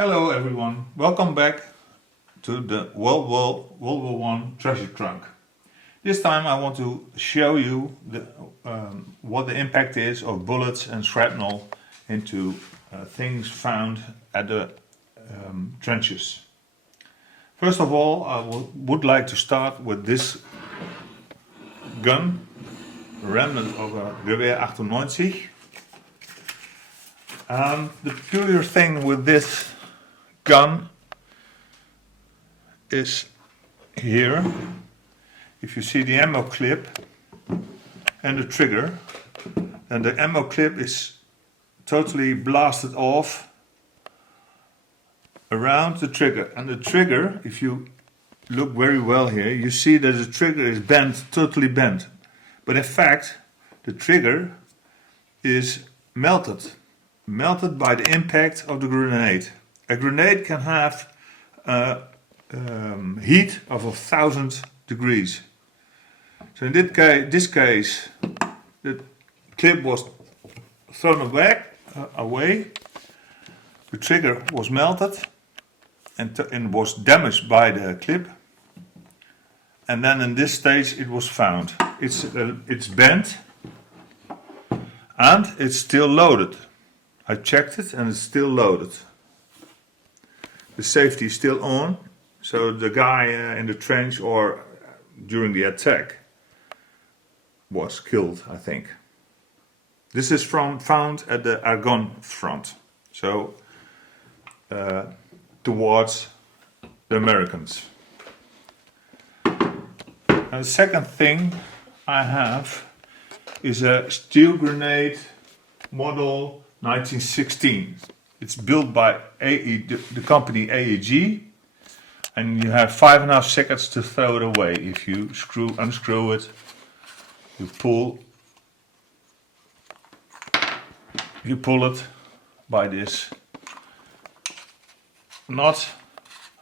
Hello everyone, welcome back to the WW1 Treasure Trunk. This time I want to show you what the impact is of bullets and shrapnel into things found at the trenches. First of all, I would like to start with this gun, remnant of a WW1. The peculiar thing with this gun is here. If you see the ammo clip and the trigger, and the ammo clip is totally blasted off around the trigger. And the trigger, if you look very well here, you see that the trigger is bent, totally bent. But in fact, the trigger is melted by the impact of the grenade. A grenade can have heat of 1,000 degrees. So in this case, the clip was thrown away, the trigger was melted and was damaged by the clip, and then in this stage it was found. It's bent and it's still loaded. I checked it and it's still loaded. The safety is still on, so the guy in the trench or during the attack was killed, I think. This is found at the Argonne front, so towards the Americans. And the second thing I have is a steel grenade model 1916. It's built by the company AEG, and you have 5.5 seconds to throw it away. If you unscrew it, you pull it by this knot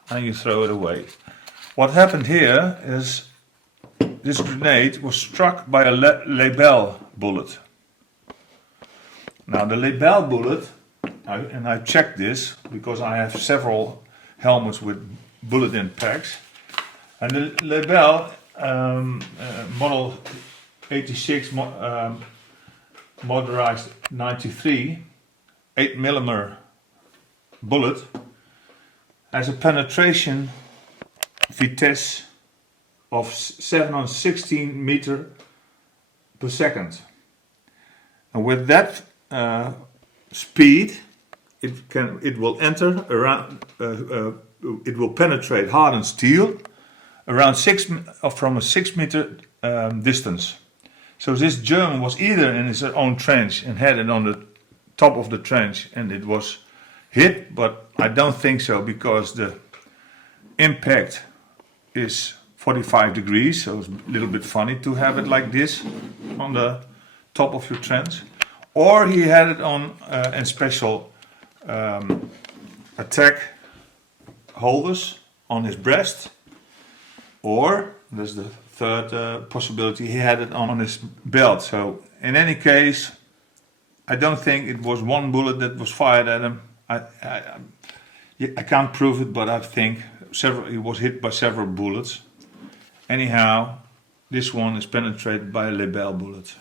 and you throw it away. What happened here is this grenade was struck by a Lebel bullet. Now the Lebel bullet, and I checked this because I have several helmets with bullet impacts, and the Lebel model 86 motorized 93 8mm bullet has a penetration vitesse of 716 meters per second, and with that speed it will enter around it will penetrate hardened steel around from a 6 meter distance. So this German was either in his own trench and had it on the top of the trench and it was hit, but I don't think so, because the impact is 45 degrees, so it's a little bit funny to have it like this on the top of your trench. Or he had it on in special attack holders on his breast, or there's the third possibility, he had it on his belt. So in any case, I don't think it was one bullet that was fired at him. I can't prove it, but I think he was hit by several bullets. Anyhow, this one is penetrated by a Lebel bullet.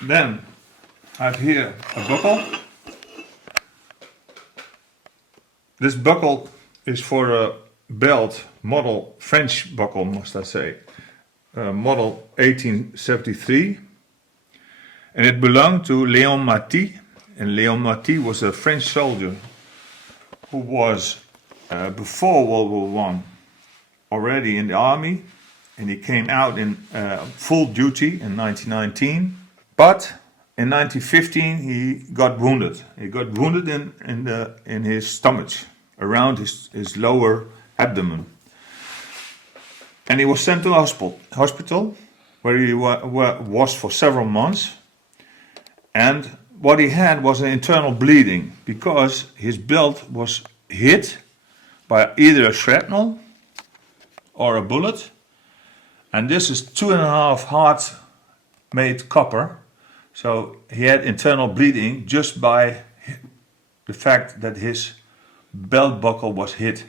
Then I have here a buckle. This buckle is for a belt model, French buckle must I say, model 1873, and it belonged to Léon Marty, and Léon Marty was a French soldier who was before World War I already in the army, and he came out in full duty in 1919, but in 1915 he got wounded. He got wounded in his stomach, around his lower abdomen, and he was sent to hospital where he was for several months. And what he had was an internal bleeding because his belt was hit by either a shrapnel or a bullet, and this is 2.5 hard made copper, So he had internal bleeding just by the fact that his belt buckle was hit.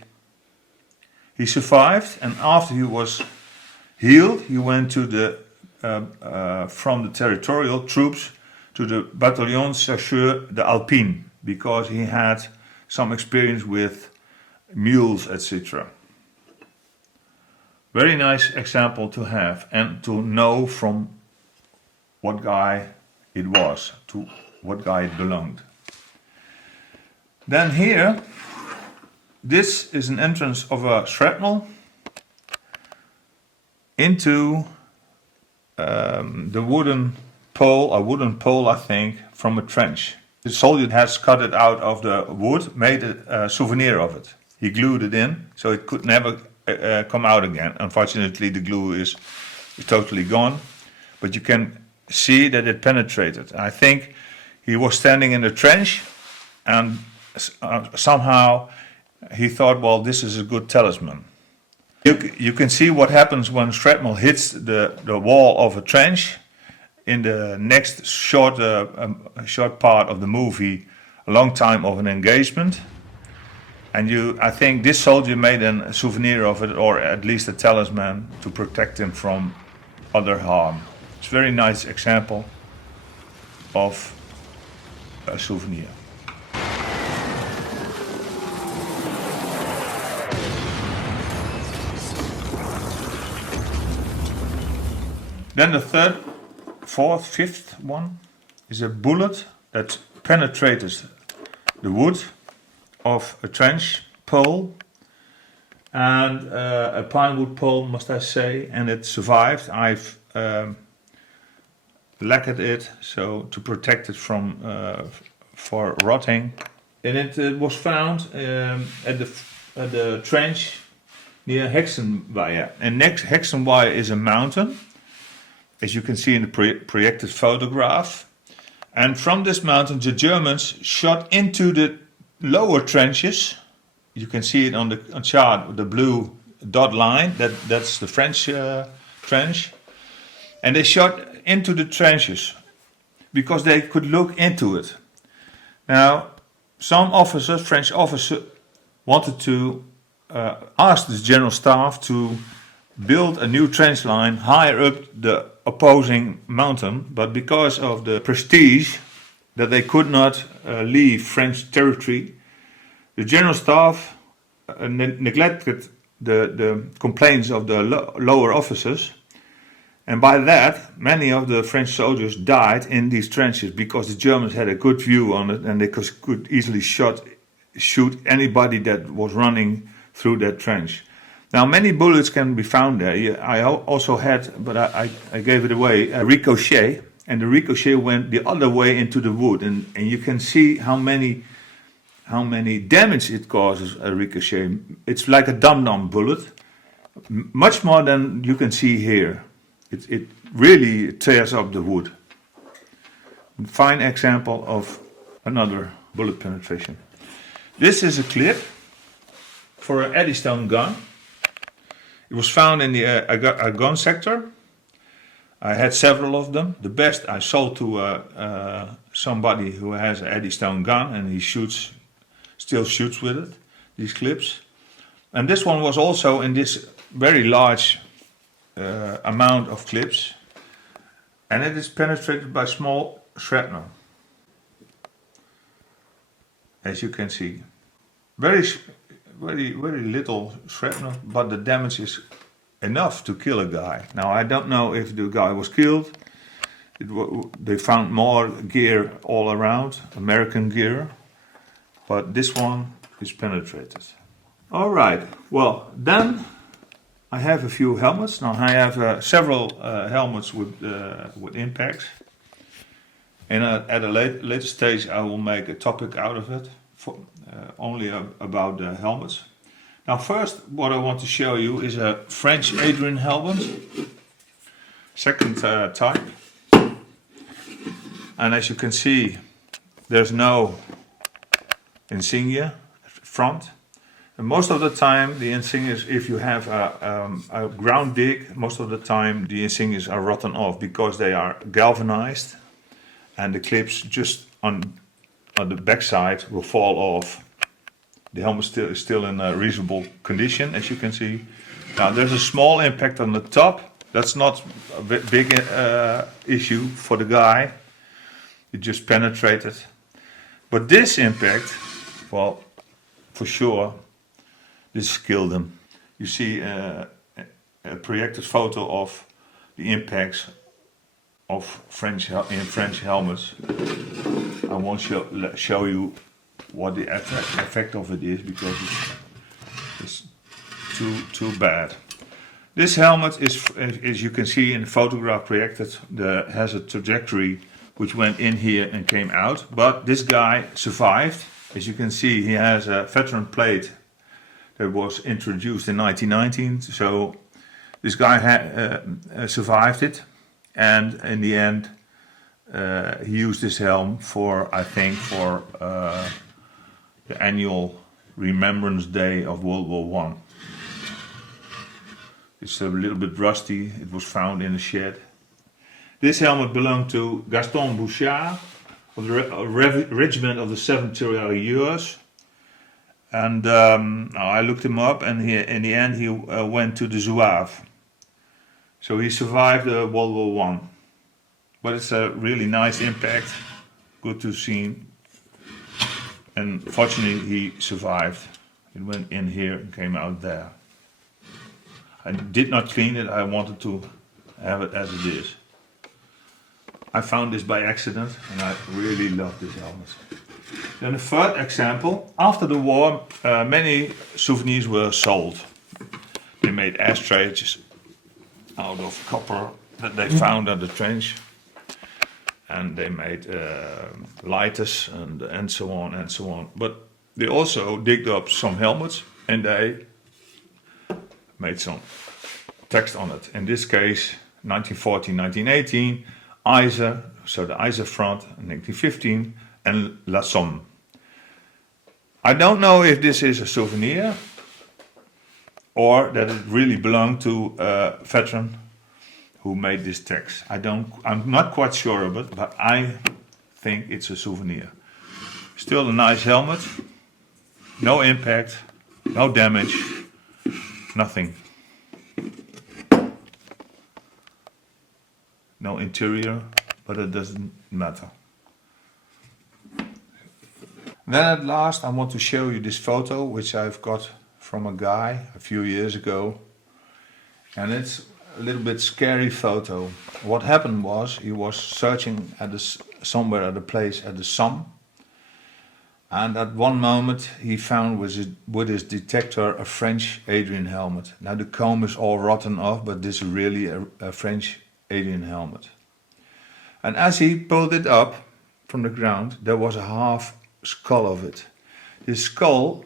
He survived, and after he was healed, he went to from the territorial troops to the WW1 Treasure d'Alpine, because he had some experience with mules, etc. Very nice example to have and to know from what guy it was, to what guy it belonged. Then here, this is an entrance of a shrapnel into the wooden pole I think, from a trench. The soldier has cut it out of the wood, made a souvenir of it. He glued it in, so it could never come out again. Unfortunately, the glue is totally gone, but you can see that it penetrated. I think he was standing in the trench, and somehow he thought, well, this is a good talisman. You can see what happens when shrapnel hits the wall of a trench. In the next short part of the movie, A Long Time of an Engagement. And I think this soldier made a souvenir of it, or at least a talisman, to protect him from other harm. It's a very nice example of a souvenir. Then the third, fourth, fifth one is a bullet that penetrates the wood of a trench pole, and a pine wood pole, must I say, and it survived. I've lacquered it so to protect it from for rotting, and it was found at the trench near Hexenweiher. And Hexenweiher is a mountain, as you can see in the projected photograph. And from this mountain, the Germans shot into the lower trenches. You can see it on the chart, the blue dot line. That's the French trench. And they shot into the trenches because they could look into it. Now, some officers, French officers, wanted to ask the General Staff to build a new trench line higher up the opposing mountain, but because of the prestige that they could not leave French territory, the General Staff neglected the complaints of the lower officers, and by that many of the French soldiers died in these trenches because the Germans had a good view on it and they could easily shoot anybody that was running through that trench. Now, many bullets can be found there. I also had, but I gave it away, a ricochet, and the ricochet went the other way into the wood, and you can see how many damage it causes, a ricochet. It's like a dum-dum bullet, much more than you can see here. It really tears up the wood. A fine example of another bullet penetration. This is a clip for an Eddystone gun. It was found in the gun sector. I had several of them. The best I sold to somebody who has an Eddystone gun, and he still shoots with it, these clips. And this one was also in this very large amount of clips, and it is penetrated by small shrapnel, as you can see. Very little shrapnel, but the damage is enough to kill a guy. Now, I don't know if the guy was killed. They found more gear all around, American gear, but this one is penetrated. All right, well, then I have a few helmets. Now, I have several helmets with impacts, and at a later stage I will make a topic out of it, only about the helmets. Now, first, what I want to show you is a French Adrian helmet, second type. And as you can see, there's no insignia front. And most of the time, the insignias, if you have a ground dig, most of the time the insignias are rotten off because they are galvanized and the clips just on the back side will fall off. The helmet is still in a reasonable condition, as you can see. Now there's a small impact on the top. That's not a big issue for the guy. It just penetrated. But this impact, well, for sure, this killed him. You see a projected photo of the impacts of French helmets. I won't show you what the effect of it is because it's too bad. This helmet is, as you can see in the photograph projected, has a trajectory which went in here and came out. But this guy survived. As you can see, he has a veteran plate that was introduced in 1919. So this guy survived it, and in the end, he used this helm for, I think, for the annual Remembrance Day of World War I. It's a little bit rusty. It was found in a shed. This helmet belonged to Gaston Bouchard of the regiment of the 7th Tirailleurs. And I looked him up, and in the end he went to the Zouave. So he survived World War I. But it's a really nice impact. Good to see. And fortunately he survived. It went in here and came out there. I did not clean it. I wanted to have it as it is. I found this by accident and I really love this helmet. Then the third example. After the war, many souvenirs were sold. They made ashtrays out of copper that they found at the trench. And they made lighters and so on and so on. But they also digged up some helmets and they made some text on it. In this case, 1914, 1918, Iser, so the Iser front, 1915, and La Somme. I don't know if this is a souvenir or that it really belonged to a veteran who made this text. I'm not quite sure of it, but I think it's a souvenir. Still a nice helmet, no impact, no damage, nothing. No interior, but it doesn't matter. Then at last I want to show you this photo which I've got from a guy a few years ago. And it's a little bit scary photo. What happened was he was searching at somewhere at a place at the Somme. And at one moment he found with his detector a French Adrian helmet. Now the comb is all rotten off, but this is really a French Adrian helmet. And as he pulled it up from the ground, there was a half skull of it. His skull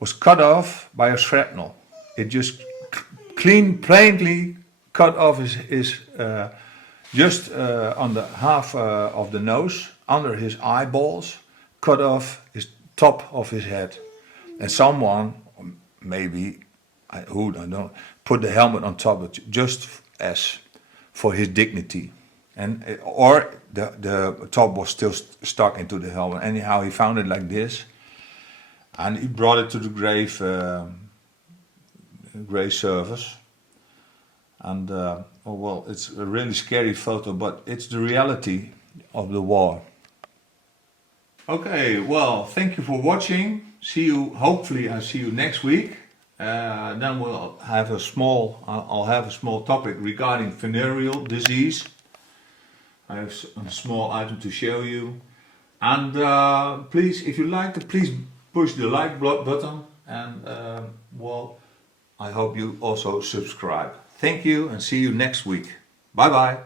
was cut off by a shrapnel. It just plainly cut off his just on the half of the nose, under his eyeballs, cut off his top of his head. And someone, maybe, I don't know, put the helmet on top of it just as for his dignity. And or the top was still stuck into the helmet. Anyhow, he found it like this, and he brought it to the grave service. And oh well, it's a really scary photo, but it's the reality of the war. Okay, well, thank you for watching. Hopefully I see you next week. Then we'll have I'll have a small topic regarding venereal disease. I have a small item to show you. And please, if you liked it, please push the like button. And well, I hope you also subscribe. Thank you and see you next week. Bye bye.